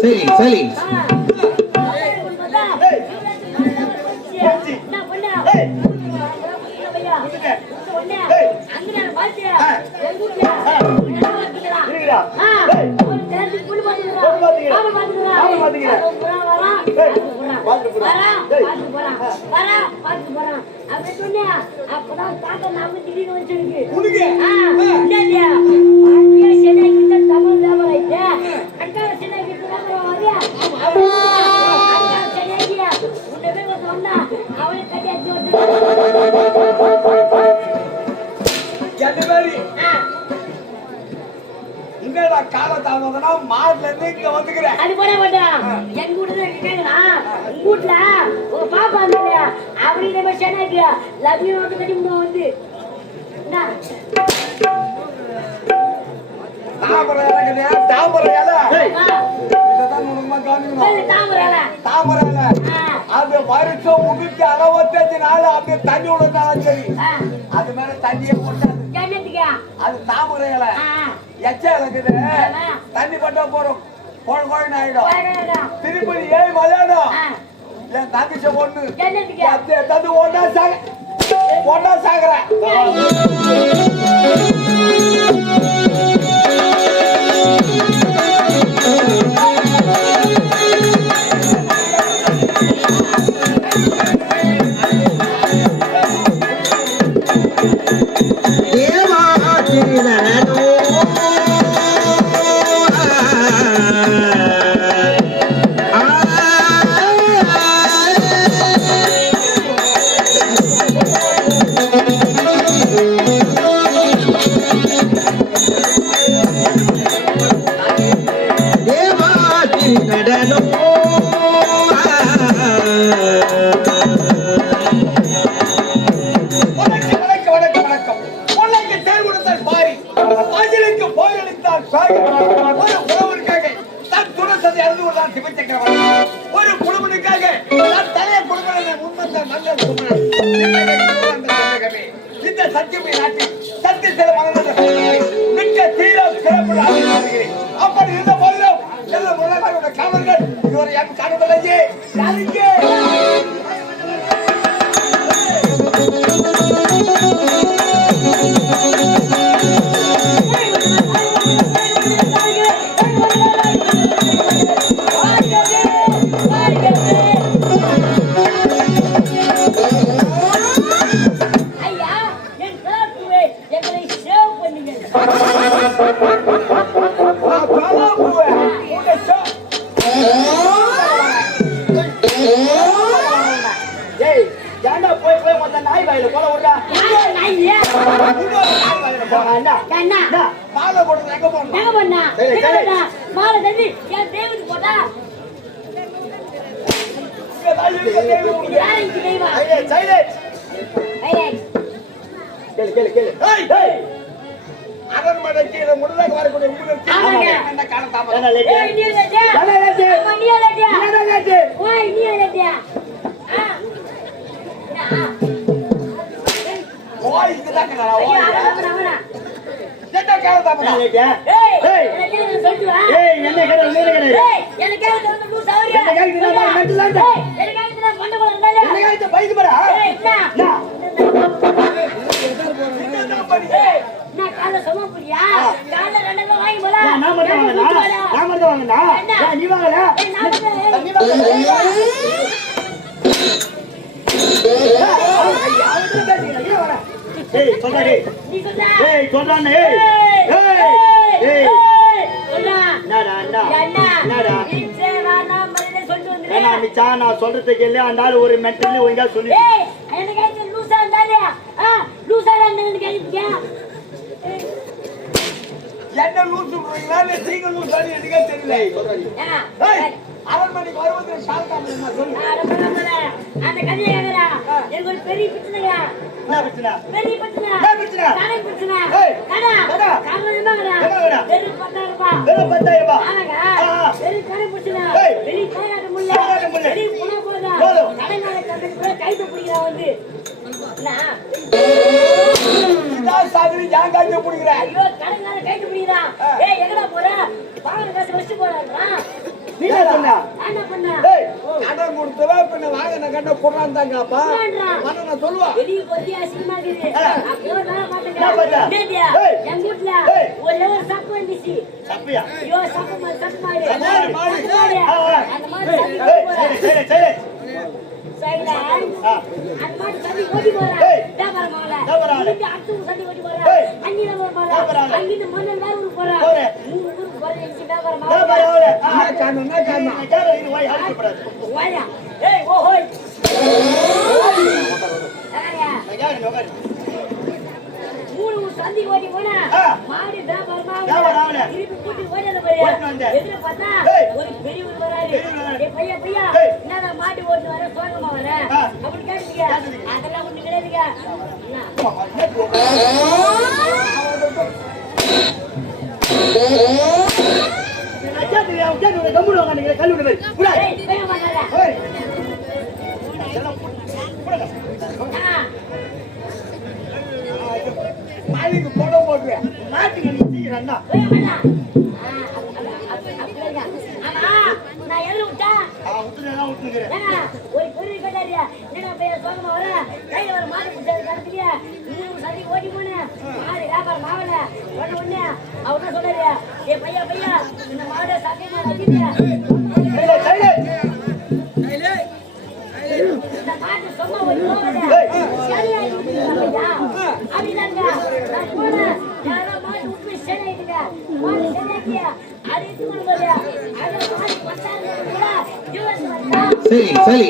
சரி சரி மாடுல இருந்து இங்க வந்துக்கிறேன். அது போட மாட்டான். எங்க வீட்டுல இருக்கீங்களா? உங்க வீட்டுல ஒரு பாப்பா இருந்தா அவரே நம்ம சேனாக்கியா லவ் யூ வந்து கட்டி வந்து தாமரை இலங்கனே தாமரை இலை. இததான் நம்ம காமிக்கணும். தாமரை இலை. அது வருஷம் 365 நாள் அப்படியே தண்ணி விடுறதாலும் சரி. அது மேல தண்ணியே போட்டாது. அது தாமரை இலை. எச்ச இலக்குது தண்ணி பட்டா போறோம் கோழன்னு ஆயிடும். திருப்பதி ஏழு மலையாடும் என் தங்கச்ச பொண்ணு தந்து ஒன்னா சாகுறேன். ஒரு குடும்பத்துக்காக தலைய இந்த சத்தியமை நாட்டில் சத்திய சில மிக்க தீரம் சிறப்பு அப்படி இருந்த போதிலும் காவல்கள் இதுவரை யாரும் காணவில்லையே. அரண்மனைக்கு முன்னதாக வரக்கூடிய நான் சொல்றதுக்கு இல்லையா அந்த ஆள் ஒரு மென்டலி ஒழுங்கா சொல்லி என்ன லூசு நீங்க லூசு எனக்கே தெரியல. அரண்மனைக்கு வருவது அந்த கதையா எனக்கு ஒரு பெரிய பிரச்சனையா. என்ன பிரச்சனை? பெரிய பிரச்சனை. என்ன பிரச்சனை? கடை பிரச்சனை. கடை கடை காரணமா வெறும் 10,000 ரூபாய். வெறும் 10,000 ரூபாய். ஆமாங்க. வெறும் கடை பிரச்சனை. வெறும் கையாட முள்ள. பெரிய புன போது கைது பிடிக்கிறான் வந்து சாகரி ஏன் கைது பிடிக்கிற? ஐயோ கடைக்கார கைது பிடிக்கிறான். ஏய் எங்கடா போற? வாங்க காசு வச்சு போறான்றான். நீ என்ன பண்ண? என்ன பண்ண? ஏய் கடன் கொடுத்தவ பின்ன வாங்க கண்ட குறான்தாங்கப்பா. மண்ண நான் சொல்லுவா. வெளிய போய் அசிங்கமா இருக்குது. அப்போ நான் மாட்டேங்க. டேடியா என் வீட்ல ஒரு சப்பு வந்துச்சு. சப்பியா? ஐயோ சப்பு மாடு. அந்த மாதிரி சரி. அந்த மாதிரி சந்தி ஓடி போறா. டேபர மால. இந்த அத்து சந்தி ஓடி போறா. அங்கில மால. அங்கில மண்ணன் வேற போறா. ஊருக்கு போற இந்த டேபர மால. நான் காணோம். இது வாய் அடிச்சு போறாது. வாயா. ஏய் ஓ ஹோய். ஆயா. மூணு சந்தி ஓடி போனா. மாடி டேபர மால. திருப்பி கூட்டி ஓடில போறியா. எதிர பார்த்தா ஒரு பெரியவர் வராரு. ஏய் பையா என்னடா மாடி ஓடி வர சோகமா வர. அப்படி கேட்டீங்க. அதெல்லாம் ஒண்ணு கிடையாதுங்க. மாலிக்கு போட போடுற மாட்டுக்கு நிக்கிறேன்னா நான் எதுல விட்டா விட்டுறேன் விட்டுக்கிறேன் ஒரு பெரிய கட்டாரியா என்ன பேர் சோகமா வர கையில ஒரு மாடு பிடிச்சது கடத்தியா இன்னும் சரி ஓடி போன மாடு வியாபாரம் மாவல ஒண்ணு அவர் தான் சொல்றாரு ஏ பையா இந்த மாடு சக்கை மாடு அடிச்சியா இந்த மாடு சும்மா ஒரு சரியா பையா அப்படிதாங்க நான் போனேன் யாரோ மாடு உப்பு சரியாயிடுங்க மாடு சரியாக்கியா அது இது பண்ணுங்க அது மாடு பத்தாங்க கூட சரி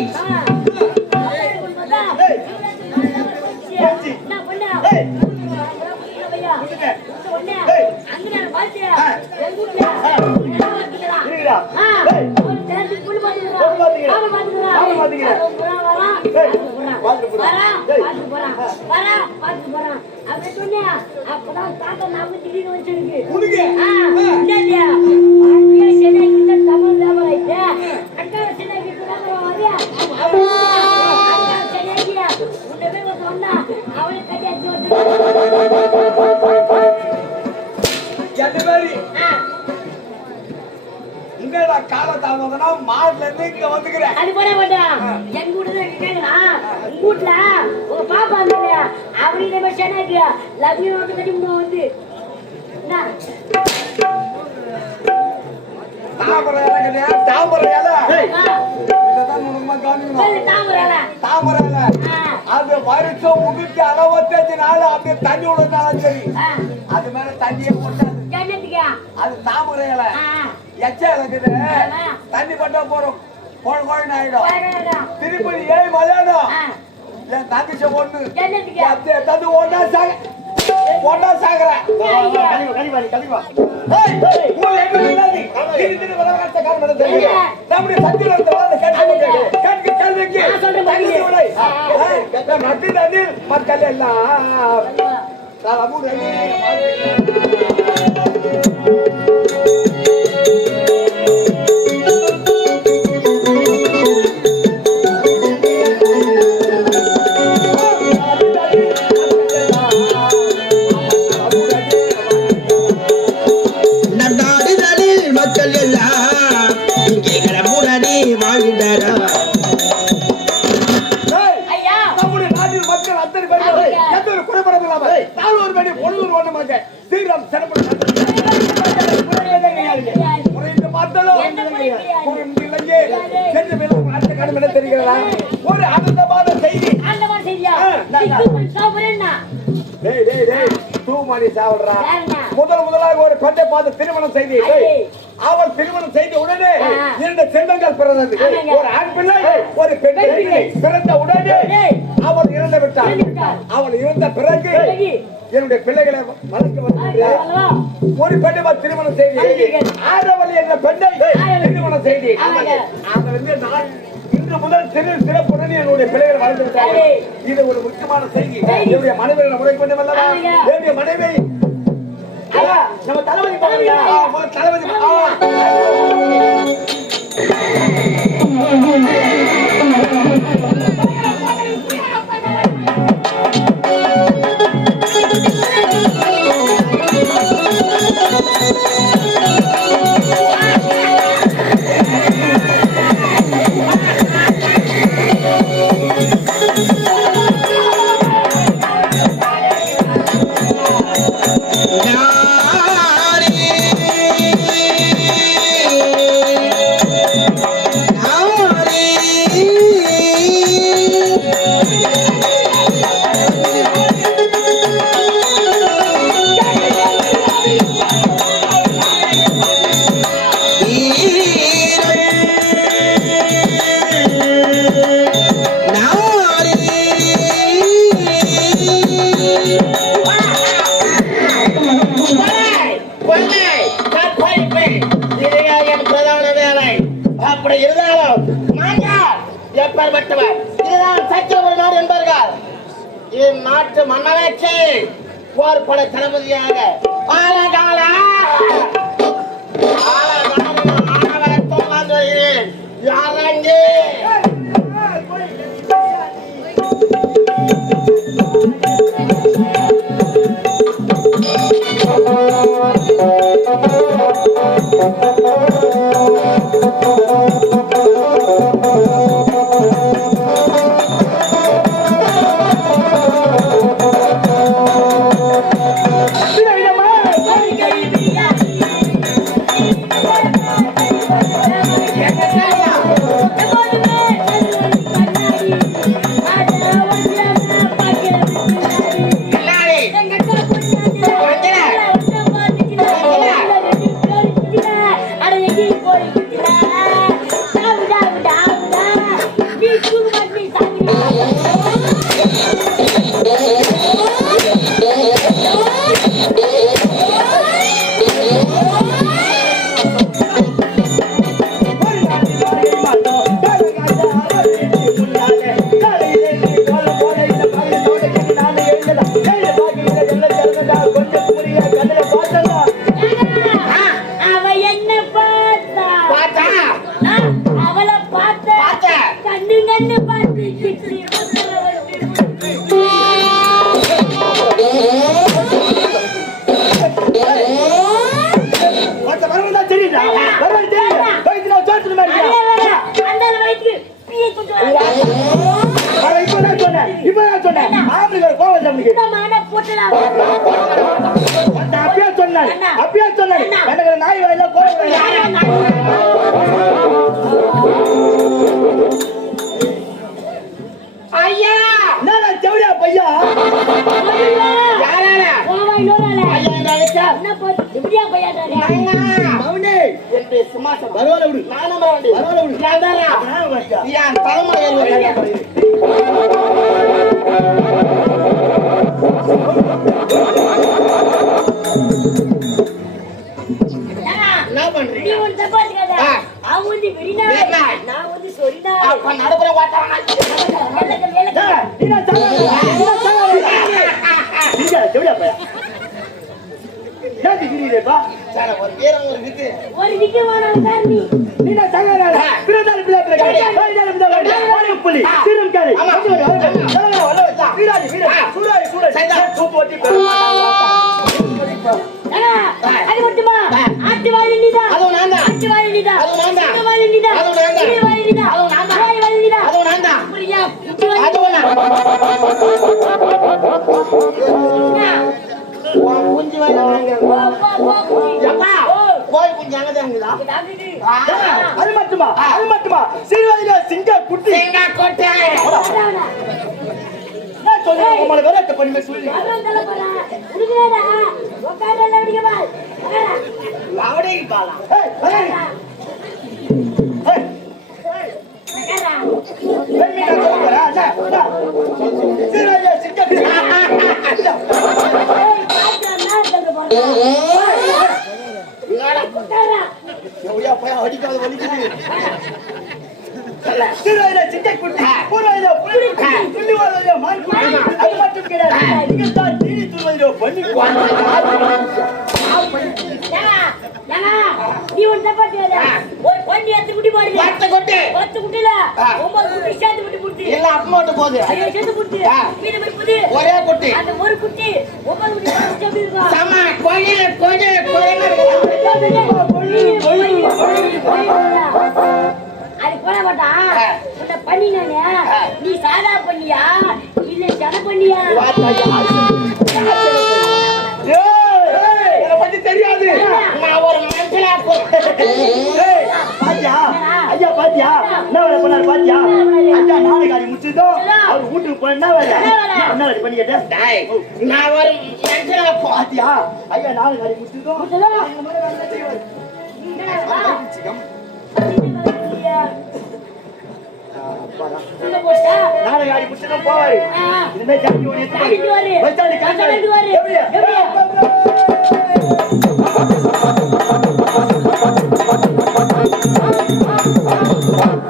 அப்பதான் தாத்தா நாம திடீர்னு வச்சிருக்கு தமிழ் வியாபாரம் ஆயிட்டு அக்கா சின்ன வியாபாரம் வரையா என்னடா கால தாமதனா மாட்ல இருந்து இங்க வந்துக்கிறேன் அது போட மாட்டான் எங்க வீட்டுல கேக்குறா உங்க வீட்டுல ஒரு பாப்பா இருந்தா அவரே மச்சானாக்கு லவ்யூ வந்து கட்டி வந்து என்ன தாமரையால இததான் உனக்கு கவனிக்கணும் தாமரையால அது வருஷம் முன்னூத்தி 65 நாள் அப்படியே தண்ணி விடுறதாலும் சரி அது மேல தண்ணியே போட்டாது அது தாமரையால எச்சா இருக்குது தண்ணி பட்டா போறோம் கோழன்னு ஆயிடும் திருப்பதி ஏழு மலையாடும் என் தங்கச்சி ஒண்ணு தந்து ஒன்னா சாகுற நம்முடைய சத்தியில மக்கள் எல்லாம் ஒரு அனந்தமான செய்தி முதலாக ஒரு பெண்ணை பார்த்து திருமணம் செய்தி அவள் திருமணம் செய்த உடனே 2 செல்வங்கள் பிறந்தது ஒரு ஆண் பிள்ளை ஒரு பெண் பிள்ளை பிறந்த உடனே அவள் இறந்து விட்டாள் அவள் இறந்த பிறகு என்னுடைய பிள்ளைகளை வளர்க்க வருகிறார் ஒரு பெண்ணை பார்த்து திருமணம் செய்தி ஆரவழி என்ற பெண்ணை திருமணம் செய்தி நான் இன்று முதல் சிறப்புடன் என்னுடைய பிள்ளைகளை வளர்ந்து விட்டார்கள் இது ஒரு முக்கியமான செய்தி என்னுடைய மனைவியை முறை கொண்டு வல்லவா என்னுடைய மனைவி நம்ம தளபதி தளபதி அப்பேற்பட்டவர் இதுதான் சத்தியபுரி நாடு என்பார்கள். இந்நாட்டு மன்னனுக்கு போர்பட தளபதியாக யாரங்கே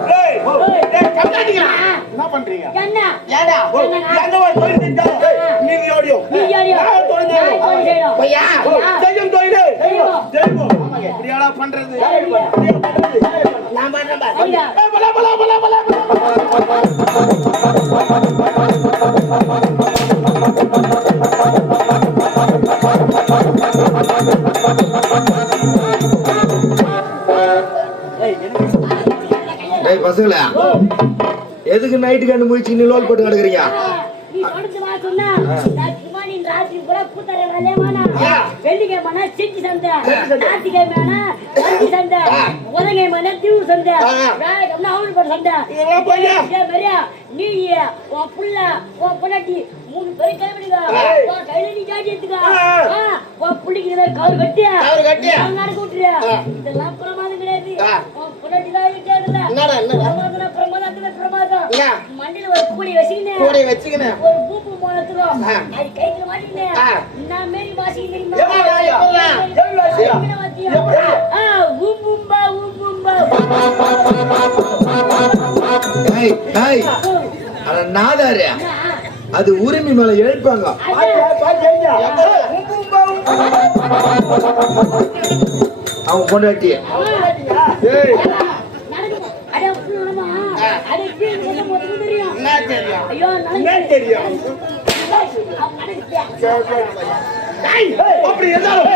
Hey, கேக்குறீங்க என்ன ஏடா எங்க ஒரு தொழில் செஞ்சா நீங்க ஓடியும் நீ யாரியா நான் தொழில் நான் தொழில் செய்யணும் பையா செய்யும் தொழில் செய்வோம் இப்படியாடா பண்றது நான் பண்றேன் பாரு. ஐயா பல பல பல பல டேய் பசங்களா எதுக்கு நைட்டு கண்டு முடிச்சு நீ லோல் போட்டு கிடக்குறீங்க நீ தொடர்ந்து வா சொன்னா நான் சும்மா நீ ராத்திரி பூரா கூத்தற வேலையமானா வெள்ளிக்கிழமை செஞ்சு சந்தை ஞாயிற்றுக்கிழமை வண்டி சந்தை புதன்கிழமை தீவு சந்தை வியாழக்கிழமை அவனுக்கு ஒரு சந்தை இதெல்லாம் பையா மரியா நீ உன் புள்ள உன் பொண்டாட்டி 3 பேரும் கிளம்பிடுங்க உன் கையில நீ ஜாடி எடுத்துக்க உன் புள்ளிக்கு கவர் கட்டியா நடக்க விட்டுறியா இதெல்லாம் பிரமாதம் கிடையாது உன் பொண்டாட்டி தான் இருக்காதுல்ல என்னடா பிரமாதம் மண்டியில ஒரு கூடி வச்சுக்கினேன் ஒரு பூப்பு போனதுக்கும் அது கைத்துல மாட்டிக்கினேன் நான் மேரி வாசிக்கிறேன் டேய் டேய் அட நாதாரு அது உரிமை மேல எழுப்பாங்க அவன் பொண்டாட்டி ஏய் என்ன தெரியும் என்ன தெரியும் அப்படி இருந்தாலும்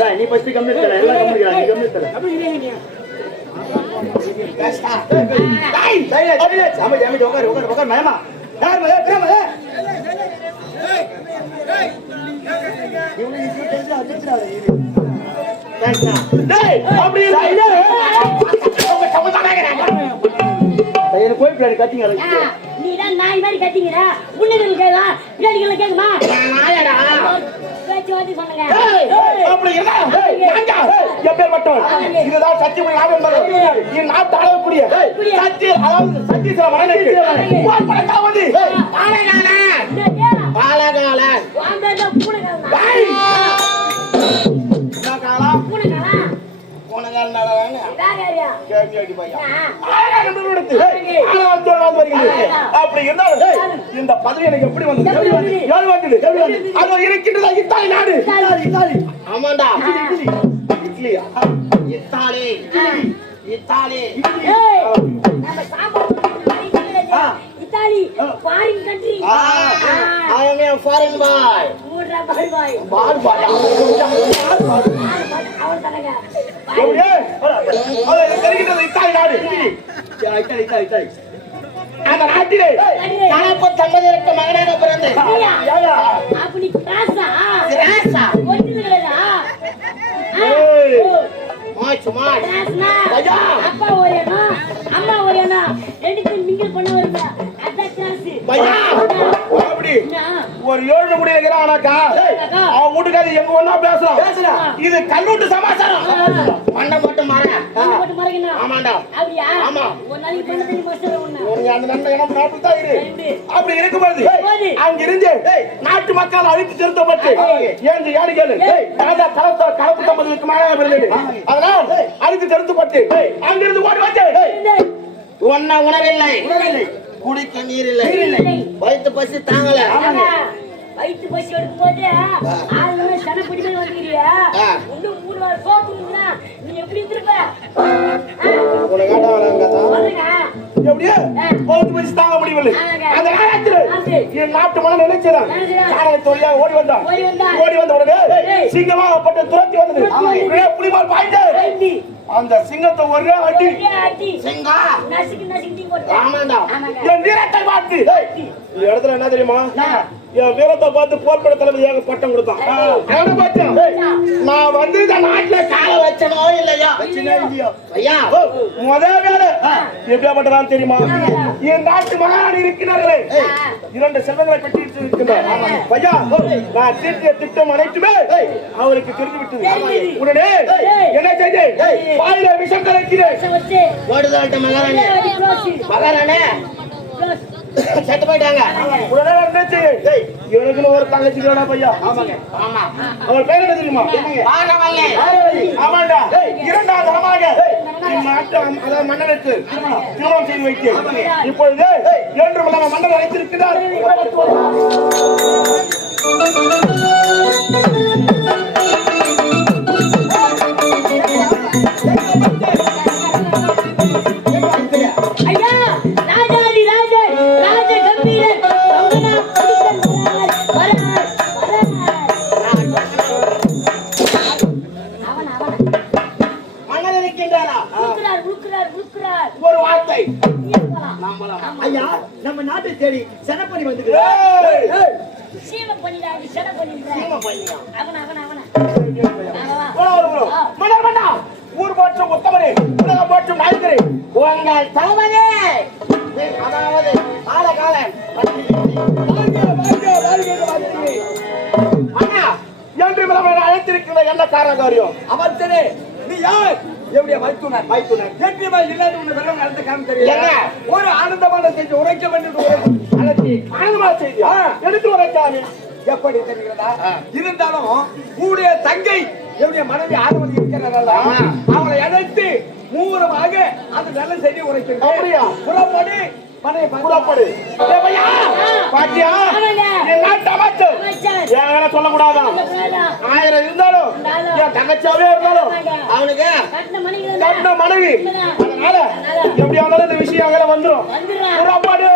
நான் நீ பஸ்ட் கம்ப்ளீட் தர எல்லாம் கம்ப்ளீட் நீ கம்ப்ளீட் தர உட்கார் மேமா யார் மேல பிரேம இவனை இது தெரிஞ்சு அடிச்சாரு டேய் அப்படி இல்ல பையனை போய் பின்னாடி கத்திங்க நீ தான் நாய் மாதிரி கத்திங்கடா உன்னைகள் கேளா பிள்ளைகள் கேக்குமா நாயடா பேச்சு வாதி சொன்னங்க அப்படி இல்ல எப்பேற்பட்டவன் இதுதான் சத்தியம் லாபம் என்பது இந்நாட்டு அளவுக்குரிய சத்திய அதாவது சத்தியத்துல மனநிலை போர்படக்கா வந்து பாலகால வாந்தா பூனகாலா பூனகாலா போனகால நடவாங்க வேறயா கேட்டி அடி பையா அப்படி இருந்தாலும் இந்த பதவி எனக்கு எப்படி வந்தது அது இருக்கின்றதா இத்தாலி நாடு ஆமாண்டா இட்லியா இத்தாலி இத்தாலி ஏய் நம்ம சாப்பாடு Italy foreign country I am a foreign boy. மூட்ரா பாய் பால் பாயா அவன் தலங்க அது தெரிகின்றது இத்தாலி நாடு இத்தாலி அந்த நாட்டிலே கணப்பு தம்பதியருக்கு மகனாக பிறந்தேன் அப்படி கிராஸா கிராஸா ஒரிஜினலா மாச்சு மாச்சு கிராஸ்னா ஐயா அப்பா ஒரேனா அம்மா ஒரேனா ரெண்டுக்கும் மிங்கிள் பண்ண வருங்க அதான் கிராஸ் பையா அப்படி ஒரு 7 முடி இருக்கிறானாக்கா அவன் வீட்டுக்காரி எங்க ஒண்ணா பேசலாம் இது கல்லூட்டு சமாச்சாரம் மண்டை மட்டும் மாற போட்டு மறக்கணும் ஆமாண்டா அப்படியா ஆமா ஒரு நாளைக்கு பண்ண தண்ணி மாஸ்டர் ஒண்ணு நீ அந்த நன்மை எனக்கு நாட்டு தான் இரு அப்படி இருக்கும்போது அங்க இருந்து நாட்டு மக்கள் அழித்து செலுத்தப்பட்டு ஏன் யாரு கேளு ராஜா கலப்பு தம்பதிக்கு மேலே பிறந்தது அதனால் அழித்து செலுத்தப்பட்டு அங்கிருந்து ஓடி வந்தேன் ஒன்ன உணவில்லை குடிக்க நீர் இல்லை வயிற்று பசி தாங்கல வயிற்று பசி எடுக்கும்போது ஆளுநர் சன பிடிமை வந்துக்கிறியா இன்னும் 3 வாரம் சோத்துனா நீ எப்படி இருப்ப உனக்கு பாருங்க எப்படியே போட்டு பசி தாங்க முடியவில்லை அந்த நேரத்தில் என் நாட்டு மனம் நினைச்சதான் காரணத்தை வழியாக ஓடி வந்தான் ஓடி வந்த உடனே சிங்கமாகப்பட்ட துரத்தி வந்தது புலிமால் பாய்ந்து அந்த சிங்கத்தை ஒரே அடி சிங்கா நசுக்கு நசுக்கு போட்டு ஆமாண்டா என் வீரத்தை பார்த்து இந்த இடத்துல என்ன தெரியுமா என் வீரத்தை பார்த்து போர்பட தளபதியாக பட்டம் கொடுத்தான் அவனை பார்த்தேன் நான் வந்து இந்த நாட்டுல கால வச்சனோ இல்லையா ஐயா முதல் வேலை எப்படியாப்பட்டதான் தெரியுமா என் நாட்டு மகாராணி இருக்கிறார்களே 2 செல்வங்களை பெற்று இருக்கின்றார் ஐயா நான் தீர்த்திய திட்டம் அனைத்துமே அவருக்கு தெரிந்து விட்டது உடனே என்ன செய்தேன் வாயில விஷம் கலக்கிறேன் ஓடுதாட்ட மகாராணி மகாராணே செத்து போயிட்டாங்க. உடனே என்ன செய்ய? இவனுக்குன்னு ஒரு தங்கச்சி வேணா பையா. ஆமாங்க. ஆமா. அவர் பேர் என்ன தெரியுமா? பாரவல்லி. ஆமாண்டா. இரண்டாவது தரமாக அதாவது மன்னனுக்கு திருமணம் செய்து வைத்து இப்பொழுது என்று நம்ம மன்னர் அழைத்திருக்கிறார். ஐயா ராஜாதி ராஜன் ராஜ கம்பீரன் ரங்கனா படிக்கன் அவன் மன்னர் இருக்கின்றாரா? உழுக்கிறார் ஒரு வார்த்தை ஐயா நம்ம நாட்டை தேடி செனப்பணி வந்துக்கிறார். சீம பண்ணிடாது சட பண்ணிடுறேன் சீமை பண்ணியா? அவன மன்னர் மன்னா ஊர் போற்றும் உத்தமரே உலகம் போற்றும் நாயகரே உங்கள் தலைவனே அதாவது காலகாலன் அண்ணா என்று விளம்பரம் அழைத்திருக்கிற என்ன காரண காரியம்? அமர்த்தனே நீ யார்? என்னுடைய மைத்துனர். எப்படியுமா இல்லாத உன்னை வெள்ளம் நடந்த காரணம் தெரியல. என்ன? ஒரு ஆனந்தமான செய்தி உரைக்க வேண்டும். அழைச்சி ஆனந்தமா செய்தி எடுத்து உரைக்காது எப்படி தெரிகிறதா? இருந்தாலும் உடைய தங்கை என்னுடைய மனைவி ஆனவன் இருக்கிறார்கள். அவளை அழைத்து மூலமாக அந்த நல்ல செய்தி உரைக்க. அப்படியா? புறப்படு மனைவி புறப்படு. பாட்டியா என் நாட்டு அமைச்சர் ஏன் வேற சொல்லக்கூடாதான். 1000 இருந்தாலும் என் தங்கச்சியாவே இருந்தாலும் அவனுக்கு கட்டின மனைவி. அதனால எப்படியா இருந்தாலும் இந்த விஷயம் வந்துடும். புறப்படு.